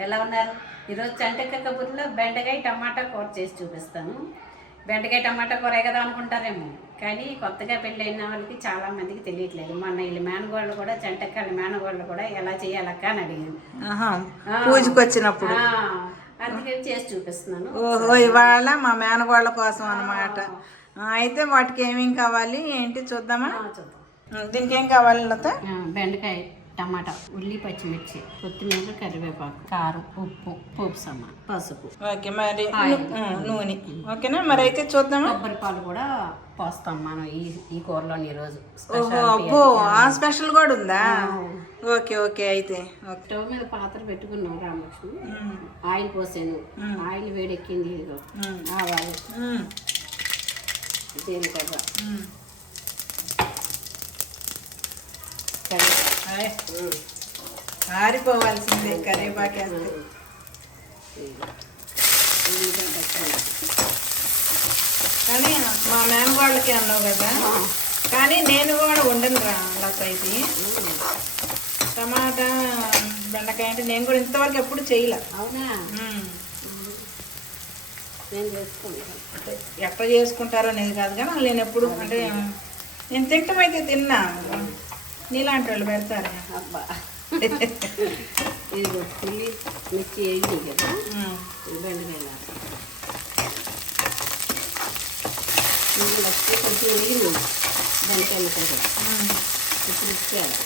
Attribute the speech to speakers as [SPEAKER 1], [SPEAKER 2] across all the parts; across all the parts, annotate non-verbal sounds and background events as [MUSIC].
[SPEAKER 1] ఎలా ఉన్నారు? ఈరోజు చంటక్క కబుర్లో బెండకాయ టమాటా కూర చేసి చూపిస్తాను. బెండకాయ టమాటా కూరే కదా అనుకుంటారేమో కానీ కొత్తగా పెళ్ళైన వాళ్ళకి చాలా మందికి తెలియట్లేదు. మొన్న వీళ్ళు మేనగోళ్ళు కూడా చంటక్కళ్ళ మేనగోళ్ళు కూడా ఎలా చేయాలక్క అని అడిగాను
[SPEAKER 2] ఆహా, పూజకి వచ్చినప్పుడు.
[SPEAKER 1] ఆ, అందుకని చేసి చూపిస్తున్నాను.
[SPEAKER 2] ఓహో ఇవాళ మా మేనగోళ్ళ కోసం అన్నమాట. ఆ, అయితే వాటికి ఏమేం కావాలి? ఏంటి చూద్దామా?
[SPEAKER 1] చూద్దాం.
[SPEAKER 2] దీనికి ఏం కావాలి లత?
[SPEAKER 1] బెండకాయ. టమాటా ఉల్లి పచ్చిమిర్చి కొత్తిమీర కరివేపాకు కారం ఉప్పు పోపు సమ్మ పసుపు.
[SPEAKER 2] ఓకే మరి నూనె. ఓకేనా? మరి అయితే చూద్దామా?
[SPEAKER 1] కొబ్బరి పాలు కూడా పోస్తాం మనం ఈ ఈ కూరలో ఈరోజు
[SPEAKER 2] అబ్బో ఆ స్పెషల్ కూడా ఉందా? ఓకే ఓకే అయితే.
[SPEAKER 1] స్టవ్ మీద పాత్ర పెట్టుకున్నాం రామలక్ష్మి. ఆయిల్ పోసాను. ఆయిల్ వేడెక్కింది ఇదిగో. ఆవాలు. జీలకర్ర.
[SPEAKER 2] ఆరిపోవాల్సిందే
[SPEAKER 1] కరివేపాకు.
[SPEAKER 2] కానీ మా మేనగోళ్ళకి అన్నావు కదా. కానీ నేను కూడా ఉండను రా లత ఇది. టమాటా బెండకాయ అంటే నేను కూడా ఇంతవరకు ఎప్పుడు చేయలే.
[SPEAKER 1] అవునా?
[SPEAKER 2] ఎట్లా చేసుకుంటారో అనేది కాదు కానీ నేను ఎప్పుడు అంటే నేను తింటమైతే తిన్నా. నీలాంటి వాళ్ళు పెడతారు.
[SPEAKER 1] అబ్బా. ఇది ఉల్లి మిర్చి వేయండి కదా బెండకాయలు ఇది లక్ష్మి కొంచెం బెండకాయలు కొంచెం
[SPEAKER 2] ఉమ్.
[SPEAKER 1] ఇప్పుడు ఇచ్చేయాలి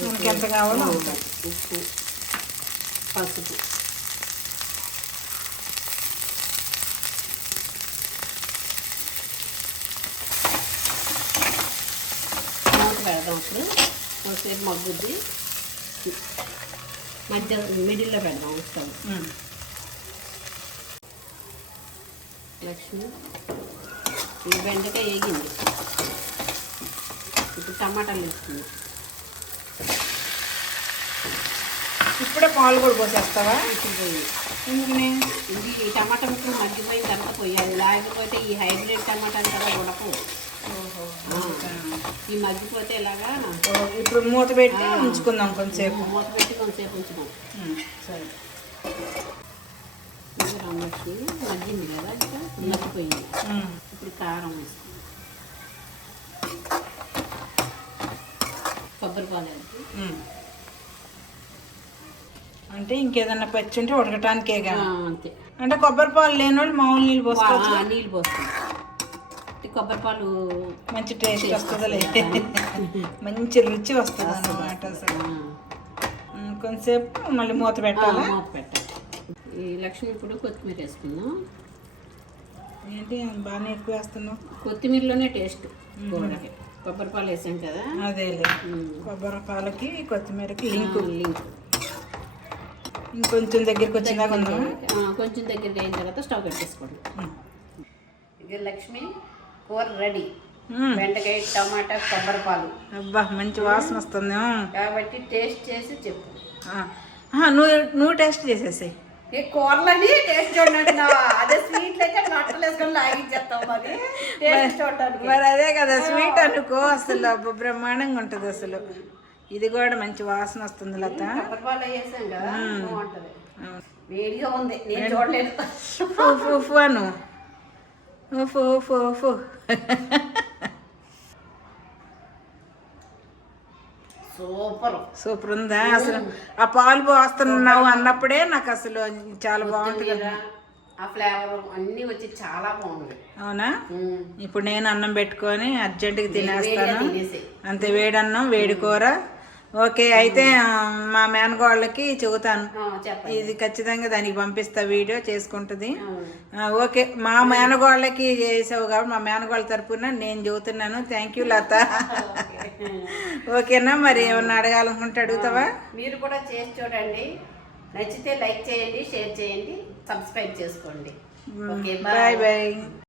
[SPEAKER 2] మనకి ఎంత కావాలో.
[SPEAKER 1] ఉప్పు. పసుపు. ఇప్పుడు కొంతసేపు మగ్గుద్ది. మధ్య మిడిల్లో పెడదాం స్టవ్
[SPEAKER 2] ఉమ్.
[SPEAKER 1] లక్ష్మి ఈ బెండకాయ వేగింది. ఇప్పుడు టమాటాలు వేస్తుంది.
[SPEAKER 2] ఇప్పుడే పాలు కూడా పోసేస్తావా? ఎందుకని
[SPEAKER 1] ఇది ఈ టమాటా ముక్కలు మగ్గిపోయిన తర్వాత పోయాలి. లేకపోతే ఈ హైబ్రిడ్ టమాటాలు కదా ఉడకవు. ఈ మగ్గిపోతే ఇలాగా
[SPEAKER 2] ఇప్పుడు మూత పెట్టి ఉంచుకుందాం కొంచెంసేపు.
[SPEAKER 1] మూత పెట్టి కొంతసేపు ఉంచుదాం.
[SPEAKER 2] సరే.
[SPEAKER 1] రామలక్ష్మి మగ్గింది కదా ఇంకా మగ్గిపోయింది. ఇప్పుడు కారం కొబ్బరి పాలు.
[SPEAKER 2] అంటే ఇంకేదన్నా పచ్చి ఉంటే ఉడకటానికేగా?
[SPEAKER 1] ఆ, అంతే.
[SPEAKER 2] అంటే కొబ్బరి పాలు లేని వాళ్ళు మామూలు నీళ్ళు పోసుకోవచ్చు?
[SPEAKER 1] నీళ్ళు ఈ కొబ్బరి పాలు
[SPEAKER 2] మంచి టేస్ట్ వస్తుందిలే. మంచి రుచి వస్తుంది అన్నమాట అసలు. కొంచెంసేపు మళ్ళీ మూత పెట్టాలా?
[SPEAKER 1] మూత పెట్టాలి. ఈ లక్ష్మి ఇప్పుడు కొత్తిమీర వేసుకుందాం.
[SPEAKER 2] ఏంటి బాగానే ఎక్కువ వేస్తున్నావు?
[SPEAKER 1] కొత్తిమీరలోనే టేస్ట్ కూరకి. కొబ్బరి పాలు వేసాం కదా?
[SPEAKER 2] అదేలే.
[SPEAKER 1] ఉమ్.
[SPEAKER 2] కొబ్బరి పాలకి కొత్తిమీరకి లింక్.
[SPEAKER 1] లింక్.
[SPEAKER 2] ఇంకొంచెం దగ్గరికి
[SPEAKER 1] ఆ, కొంచెం దగ్గరికి అయిన తర్వాత స్టవ్ పెట్టేసుకోండి. ఇక లక్ష్మి కూర రెడీ. బెండకాయ టమాటా కొబ్బరి పాలు.
[SPEAKER 2] అబ్బా మంచి వాసన వస్తుంది.
[SPEAKER 1] కాబట్టి టేస్ట్ చేసి చెప్పు.
[SPEAKER 2] నువ్వు నువ్వు టేస్ట్ చేసేసాయి.
[SPEAKER 1] ఈ కూరలని టేస్ట్ చూడంటున్నావా అదే స్వీట్లు అయితే నట్టలు వేసుకొని లాగించేస్తాం మరి. టేస్ట్ చూడటానికి.
[SPEAKER 2] మరి అదే కదా స్వీట్ అనుకో అసలు. అబ్బా బ్రహ్మాండంగా ఉంటుంది అసలు. ఇది కూడా మంచి వాసన వస్తుంది లత.
[SPEAKER 1] వేడిగా ఉంది నేను చూడలేదు.
[SPEAKER 2] అను. ఫు ఫు ఫు
[SPEAKER 1] సూపర్.
[SPEAKER 2] సూపర్ ఉందా అసలు ఆ పాలు పోస్తున్నావు అన్నప్పుడే నాకు అసలు చాలా బాగుంటుంది.
[SPEAKER 1] ఆ ఫ్లేవర్ అన్నీ వచ్చి చాలా బాగుంది.
[SPEAKER 2] అవునా. ఇప్పుడు నేను అన్నం పెట్టుకొని అర్జెంటుగా తినేస్తాను.
[SPEAKER 1] తినేసి
[SPEAKER 2] అంతే వేడన్నం వేడి కూర. ఓకే అయితే మా మేనగోళ్ళకి చెబుతాను. ఇది ఖచ్చితంగా దానికి పంపిస్తా వీడియో చేసుకుంటుంది. ఓకే మా మేనగోళ్ళకి చేసావు కాబట్టి మా మేనగోళ్ళ తరపున నేను చెబుతున్నాను. థ్యాంక్ యూ లత. [LAUGHS] ఓకేనా మరి ఏమన్నా అడగాలనుకుంటే అడుగుతావా?
[SPEAKER 1] మీరు కూడా చేసి చూడండి. నచ్చితే లైక్ చేయండి షేర్ చేయండి సబ్స్క్రైబ్ చేసుకోండి.
[SPEAKER 2] బాయ్. బాయ్.